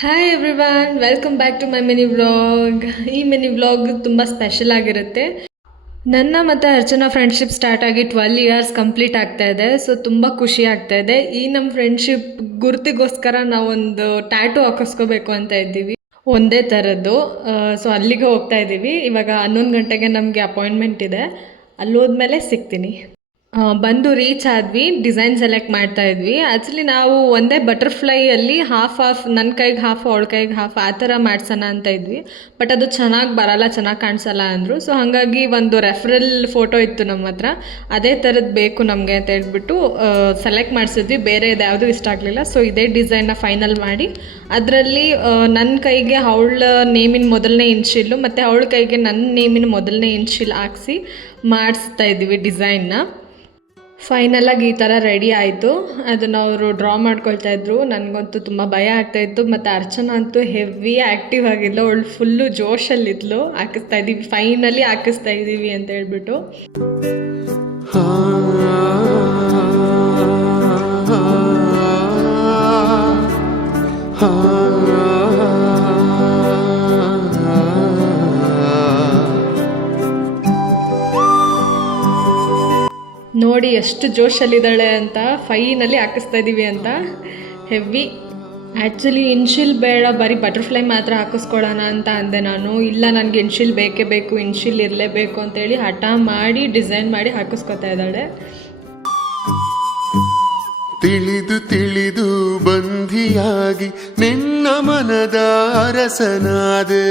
Hi everyone, welcome back to my mini vlog. ಈ mini vlog ತುಂಬ special ಆಗಿರುತ್ತೆ. ನನ್ನ ಮತ್ತು ಅರ್ಚನಾ ಫ್ರೆಂಡ್ಶಿಪ್ ಸ್ಟಾರ್ಟ್ ಆಗಿ 12 ಇಯರ್ಸ್ ಕಂಪ್ಲೀಟ್ ಆಗ್ತಾ ಇದೆ. ಸೊ ತುಂಬ ಖುಷಿ ಆಗ್ತಾ ಇದೆ. ಈ ನಮ್ಮ ಫ್ರೆಂಡ್ಶಿಪ್ ಗುರ್ತಿಗೋಸ್ಕರ ನಾವೊಂದು ಟ್ಯಾಟೂ ಹಾಕಿಸ್ಕೋಬೇಕು ಅಂತ ಇದ್ದೀವಿ, ಒಂದೇ ಥರದ್ದು. ಸೊ ಅಲ್ಲಿಗೆ ಹೋಗ್ತಾ ಇದ್ದೀವಿ. ಇವಾಗ 11 ಗಂಟೆಗೆ ನಮಗೆ ಅಪಾಯಿಂಟ್ಮೆಂಟ್ ಇದೆ. ಅಲ್ಲಿ ಹೋದ್ಮೇಲೆ ಸಿಗ್ತೀನಿ. ಬಂದು ರೀಚ್ ಆದ್ವಿ. ಡಿಸೈನ್ ಸೆಲೆಕ್ಟ್ ಮಾಡ್ತಾ ಇದ್ವಿ. ಆ್ಯಕ್ಚುಲಿ ನಾವು ಒಂದೇ ಬಟರ್ಫ್ಲೈಯಲ್ಲಿ ಹಾಫ್ ನನ್ನ ಕೈಗೆ ಹಾಫ್ ಅವಳ ಕೈಗೆ ಹಾಫ್ ಆ ಥರ ಮಾಡ್ಸೋಣ ಅಂತ ಇದ್ವಿ. ಬಟ್ ಅದು ಚೆನ್ನಾಗಿ ಬರಲ್ಲ, ಚೆನ್ನಾಗಿ ಕಾಣಿಸಲ್ಲ ಅಂದರು. ಸೊ ಹಾಗಾಗಿ ಒಂದು ರೆಫರಲ್ ಫೋಟೋ ಇತ್ತು ನಮ್ಮ ಹತ್ರ, ಅದೇ ಥರದ್ದು ಬೇಕು ನಮಗೆ ಅಂತ ಹೇಳ್ಬಿಟ್ಟು ಸೆಲೆಕ್ಟ್ ಮಾಡಿಸಿದ್ವಿ. ಬೇರೆ ಇದು ಯಾವುದೂ ಇಷ್ಟ ಆಗಲಿಲ್ಲ. ಸೊ ಇದೇ ಡಿಸೈನ್ನ ಫೈನಲ್ ಮಾಡಿ ಅದರಲ್ಲಿ ನನ್ನ ಕೈಗೆ ಅವಳ ನೇಮಿನ ಮೊದಲನೇ ಇನ್ಶಿಲ್ಲು ಮತ್ತು ಅವಳ ಕೈಗೆ ನನ್ನ ನೇಮಿನ ಮೊದಲನೇ ಇನ್ಶಿಲ್ ಹಾಕ್ಸಿ ಮಾಡಿಸ್ತಾ ಇದ್ವಿ ಡಿಸೈನ್ನ. ಫೈನಲಾಗಿ ಈ ಥರ ರೆಡಿ ಆಯಿತು. ಅದನ್ನು ಅವರು ಡ್ರಾ ಮಾಡ್ಕೊಳ್ತಾ ಇದ್ರು. ನನಗಂತೂ ತುಂಬ ಭಯ ಆಗ್ತಾಯಿತ್ತು. ಮತ್ತು ಅರ್ಚನಾ ಅಂತೂ ಹೆವಿ ಆ್ಯಕ್ಟಿವ್ ಆಗಿಲ್ಲ, ಅವಳು ಫುಲ್ಲು ಜೋಶಲ್ಲಿದ್ಲು. ಹಾಕಿಸ್ತಾ ಇದ್ದೀವಿ, ಫೈನಲಿ ಹಾಕಿಸ್ತಾ ಇದ್ದೀವಿ ಅಂತ ಹೇಳ್ಬಿಟ್ಟು. ನೋಡಿ ಎಷ್ಟು ಜೋಶಲ್ಲಿದ್ದಾಳೆ ಅಂತ. ಫೈನಲಿ ಹಾಕಿಸ್ತಾ ಇದ್ದೀವಿ ಅಂತ. ಹೆವಿ. ಆ್ಯಕ್ಚುಲಿ ಇನ್ಶಿಲ್ ಬೇಡ, ಬರೀ ಬಟರ್ಫ್ಲೈ ಮಾತ್ರ ಹಾಕಿಸ್ಕೊಳ್ಳೋಣ ಅಂತ ಅಂದೆ ನಾನು. ಇಲ್ಲ, ನನಗೆ ಇನ್ಶಿಲ್ ಬೇಕೇ ಬೇಕು, ಇನ್ಶಿಲ್ ಇರಲೇಬೇಕು ಅಂತೇಳಿ ಹಠ ಮಾಡಿ ಡಿಸೈನ್ ಮಾಡಿ ಹಾಕಿಸ್ಕೊತಾ ಇದ್ದಾಳೆ. ತಿಳಿದು ತಿಳಿದು ಬಂಧಿಯಾಗಿ ನಿನ್ನ ಮನದ ಅರಸನಾದೆ,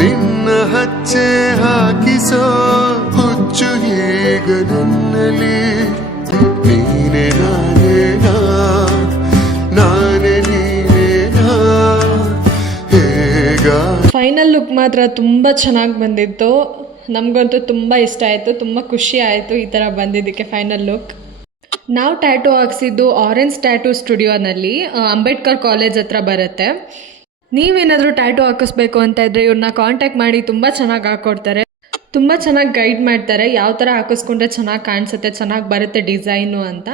ನಿನ್ನ ಹಚ್ಚೆ ಹಾಕಿಸೋ ಹುಚ್ಚು ಈಗ ನನ್ನಲ್ಲಿ. ನೀನೆ ನಾನೇನಾ, ನಾನೇ ನೀನೇನಾ, ಹೇಗ. ಫೈನಲ್ ಲುಕ್ ಮಾತ್ರ ತುಂಬ ಚೆನ್ನಾಗಿ ಬಂದಿತ್ತು. ನಮಗಂತೂ ತುಂಬ ಇಷ್ಟ ಆಯಿತು, ತುಂಬ ಖುಷಿ ಆಯಿತು ಈ ಥರ ಬಂದಿದ್ದಕ್ಕೆ ಫೈನಲ್ ಲುಕ್. ನಾವು ಟ್ಯಾಟೂ ಹಾಕ್ಸಿದ್ದು ಆರೆಂಜ್ ಟ್ಯಾಟೂ ಸ್ಟುಡಿಯೋನಲ್ಲಿ, ಅಂಬೇಡ್ಕರ್ ಕಾಲೇಜ್ ಹತ್ರ ಬರುತ್ತೆ. ನೀವೇನಾದರೂ ಟ್ಯಾಟೂ ಹಾಕಿಸ್ಬೇಕು ಅಂತ ಇದ್ದರೆ ಇವ್ರನ್ನ ಕಾಂಟ್ಯಾಕ್ಟ್ ಮಾಡಿ, ತುಂಬ ಚೆನ್ನಾಗಿ ಹಾಕ್ಕೊಡ್ತಾರೆ, ತುಂಬ ಚೆನ್ನಾಗಿ ಗೈಡ್ ಮಾಡ್ತಾರೆ. ಯಾವ ಥರ ಹಾಕಿಸ್ಕೊಂಡ್ರೆ ಚೆನ್ನಾಗಿ ಕಾಣಿಸುತ್ತೆ, ಚೆನ್ನಾಗಿ ಬರುತ್ತೆ ಡಿಸೈನು ಅಂತ.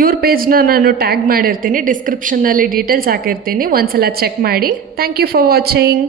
ಇವ್ರ ಪೇಜ್ನ ನಾನು ಟ್ಯಾಗ್ ಮಾಡಿರ್ತೀನಿ, ಡಿಸ್ಕ್ರಿಪ್ಷನ್ನಲ್ಲಿ ಡೀಟೇಲ್ಸ್ ಹಾಕಿರ್ತೀನಿ, ಒಂದ್ಸಲ ಚೆಕ್ ಮಾಡಿ. Thank you for watching.